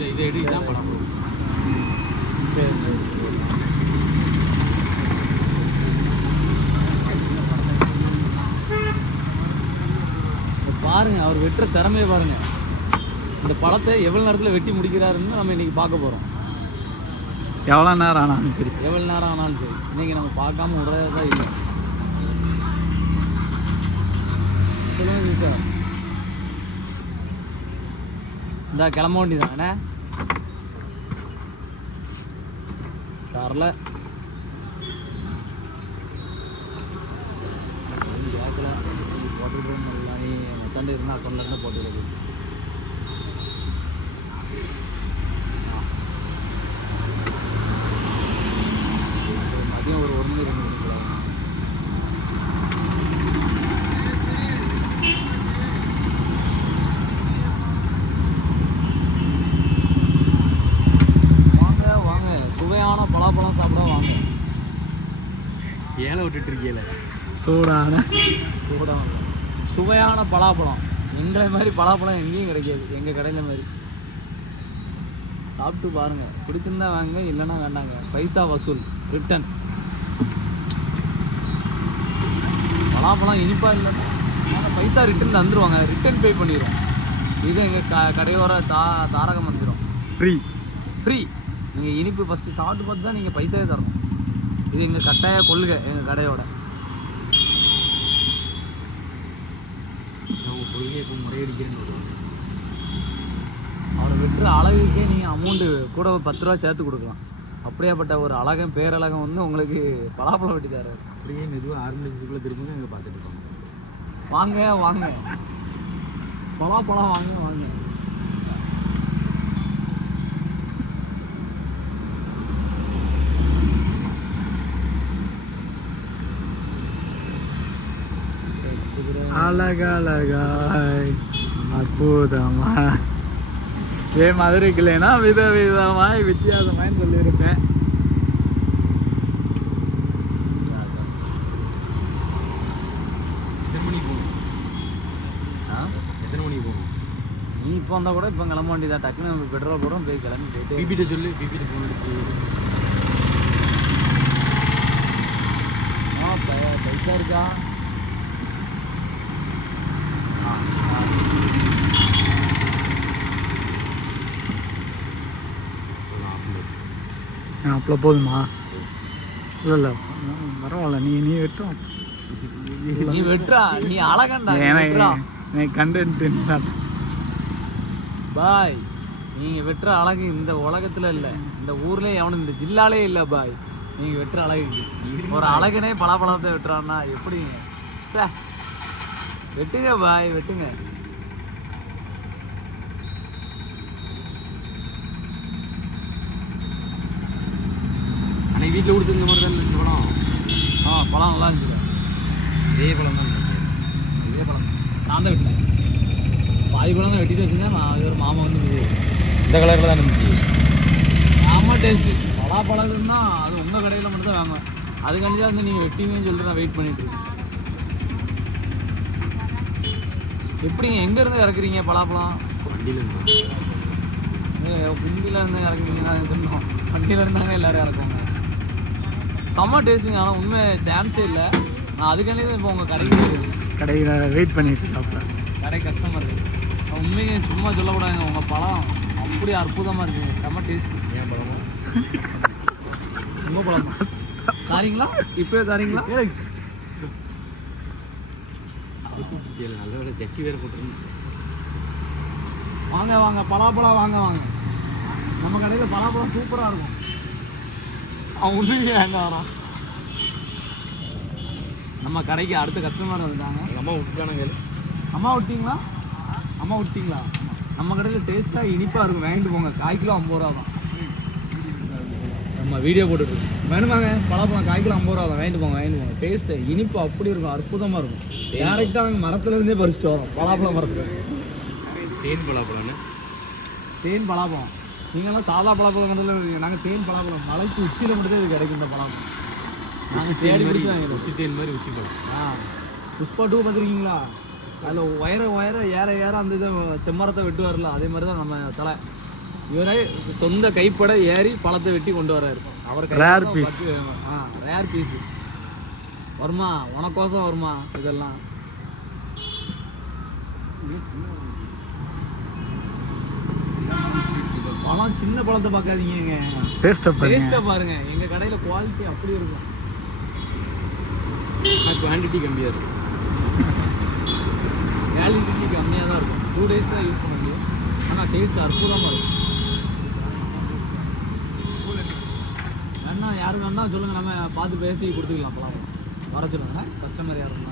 இதை இதை எடு இதான் பழம் சரி சரி இப்ப பாருங்க அவர் வெட்டுற திறமையை பாருங்க. இந்த பழத்தை எவ்வளவு நேரத்தில் வெட்டி முடிக்கிறாருன்னு நம்ம இன்னைக்கு பார்க்க போறோம். எவ்வளோ நேரம் ஆனாலும் சரி. எவ்வளவு நேரம் ஆனாலும் சரி. இன்னைக்கு நம்ம பார்க்காம விடுறதா இல்லை. சொல்லுங்க சிஸ்டர். இந்த கிளம்ப வேண்டியதானே காரில் கேட்கல போட்டு நீ மச்சாண்டு இருந்தால் அக்கௌண்ட்டில் இருந்து போட்டு விடுது மதியம் ஒரு ஒரு மணி ரெண்டு மணிக்குள்ள வாங்க வாங்க சுவையான பலாப்பழம் சாப்பிட வாங்க. ஏழை விட்டுட்டு இருக்கீல? சூடான. சூடான சுவையான பலாப்பழம். எங்களை மாதிரி பலாப்பழம் எங்கேயும் கிடைக்காது. எங்கள் கடையில் மாதிரி. சாப்பிட்டு பாருங்க. பிடிச்சிருந்தா வாங்க இல்லைன்னா வேண்டாங்க. பைசா வசூல். ரிட்டன். பலாப்பழம் இனிப்பாக இல்லைன்னா ஆனால் பைசா ரிட்டன் தந்துருவாங்க. ரிட்டன் பே பண்ணிடுவோம் இது எங்கள் க கடையோர தா தாரகம் வந்துடும் ஃப்ரீ ஃப்ரீ நீங்கள் இனிப்பு ஃபஸ்ட்டு சாப்பிட்டு பார்த்து தான் நீங்கள் பைசாவே தரணும். இது எங்கள் கட்டாய கொள்கை எங்கள் கடையோட. கொள்கையை முறையடிக்கிறேன்னு அவரை வெட்டுற அழகுக்கே நீங்கள் அமௌண்ட்டு கூட ஒரு பத்து ரூபா சேர்த்து கொடுக்கலாம். அப்படியேப்பட்ட ஒரு அழகன் பேரழகன் வந்து உங்களுக்கு பலாப்பழம் வெட்டி தராரு. அப்படியே மெதுவாக ஆறு நிமிஷத்துக்குள்ளே திரும்புங்க அங்கே பார்த்துட்டு இருப்பாங்க வாங்க வாங்க. பலாப்பழம் வாங்க வாங்க. அழகழகாய். அற்புதமா இதே மதுரைக்கு இல்லைன்னா வித விதமாய் வித்தியாசமாய் சொல்லியிருப்பேன் நீ இப்போ வந்தால் கூட இப்போ கிளம்ப வேண்டியதா? டக்குன்னு பெட்ரோல் போடுறோம் போய் கிளம்பி போயிட்டு பிபிட்ட சொல்லு பிபிட்ட ஃபோன் அடிச்சு ஆ பைசா இருக்கா ஆ ஆ. ஒரு half an hour. அப்பள போதுமா? இல்லை இல்லை. பரவாயில்ல நீ நீ வெட்டும் நீ வெட்டுறா. நீ அழகண்டா எனக்கு கண்டென்ட் பாய் நீங்க வெட்டுற அழகு இந்த உலகத்துல இல்ல. இந்த ஊர்லயே எவனும் இந்த ஜில்லாலே இல்ல பாய். நீங்க வெட்டுற அழகு ஒரு அழகனே பலாப்பழத்தை வெட்டுறான்னா எப்படிங்க? ச்சே. வெட்டுங்க பாய் வெட்டுங்க. வீட்டில் கொடுத்துருந்த மாதிரி தான் இந்த படம் ஆ பழம் நல்லா இருந்துச்சு இதே படம் தான். இதே பழம். நான் தான் வெட்டினேன். பாதி பழம் தான் வெட்டிட்டு வச்சுருந்தேன். நான் அது ஒரு மாமா வந்து இந்த கலரில் தான் இருந்துச்சு. ஆமா டேஸ்ட்டு பலாப்பழம் தான் அது உங்கள் கடையில் மட்டும் தான் வாங்குவேன். அதுக்காண்டி தான் வந்து நீங்கள் வெட்டிங்கன்னு சொல்லிட்டு நான் வெயிட் பண்ணிட்டு இருக்கேன். எப்படிங்க? எங்கேருந்து இறக்குறீங்க பலாப்பழம் வண்டியில் இருந்து. குந்தியில் இருந்து இறக்குறீங்கன்னா சொன்னோம். வண்டியில் இருந்தாங்க எல்லாரும் இறக்குவாங்க. செம்ம டேஸ்ட்டுங்க ஆனால் உண்மை சான்ஸே இல்லை. நான் அதுக்காண்டி தான் இப்போ உங்கள் கடைக்கு கடையில் வெயிட் பண்ணிட்டு இருக்காப்ல கடை கஸ்டமர் உண்மைங்க சும்மா சொல்லக்கூடாதுங்க. உங்கள் பழம் அப்படி அற்புதமாக இருக்குங்க செம்ம டேஸ்ட் ஏன் படமா உங்கள் பழம். தாரீங்களா? இப்போயே தாரீங்களா? நல்ல வேலை. ஜக்கி வேறு போட்டுருந்துச்சு. வாங்க வாங்க. பலாப்பழம் வாங்க வாங்க. நம்ம கடையில் பலாப்பழம் சூப்பராக இருக்கும். அவன் உண்மையே எங்க வரான். நம்ம கடைக்கு அடுத்த கஸ்டமர் வந்துட்டாங்க. அம்மா விட்டுட்டானுங்க அம்மா விட்டீங்களா? அம்மா விட்டீங்களா? நம்ம கடையில் டேஸ்ட்டாக இனிப்பாக இருக்கும். வாங்கிட்டு போங்க. கால் கிலோ ஐம்பது ரூபா தான். நம்ம வீடியோ போட்டுருக்கோம் வேணுமாங்க? பலாப்பழம் கால் கிலோ ஐம்பது ரூபா தான். வாங்கிட்டு போங்க வாங்கிட்டு போங்க. டேஸ்ட்டு இனிப்பு அப்படி இருக்கும். அற்புதமாக இருக்கும். டேரெக்டாக அவங்க மரத்துலேருந்தே பறிச்சுட்டு வரோம். பலாப்பழம் மரத்துல. தேன் பலாப்பழம்னு? தேன் பலாப்பழம். நீங்களாம் சாதா பலாப்பழம் கடையில் நாங்கள் தேன் பலாப்பழம் மலைக்கு உச்சியில் மட்டும் தான் இது கிடைக்கும் இந்த பழம் நாங்கள் தேடி மாதிரி பிடிச்சி உச்சி தேன் மாதிரி உச்சி பழம் ஆ புஷ்பா டூ பார்த்துருக்கீங்களா? அதில் உயர உயர ஏற ஏற அந்த இதை செம்மரத்தை வெட்டு வரல அதே மாதிரி தான் நம்ம தலை. இவரே சொந்த கைப்பட ஏறி பழத்தை வெட்டி கொண்டு வராரு. அவர் Rare piece. ஆ ரேர் பீஸ் வருமா? உனக்கோசம் வருமா? இதெல்லாம். பழம் சின்ன பழத்தை பார்க்காதீங்க டேஸ்ட்டை பாருங்க டேஸ்ட்டாக பாருங்க. எங்க கடையில குவாலிட்டி அப்படி இருக்கும். குவான்டிட்டி கம்மியாக இருக்கும். வேலிடிட்டி கம்மியாக தான் இருக்கும். டூ டேஸ் தான் யூஸ் பண்ண முடியும். ஆனால் டேஸ்ட் அற்புதமாக இருக்கும். வேணா யாரும் வேணா சொல்லுங்க. நம்ம பார்த்து பேசி கொடுத்துக்கலாம் பழம் வர சொல்லுங்க. கஸ்டமர் யாரும்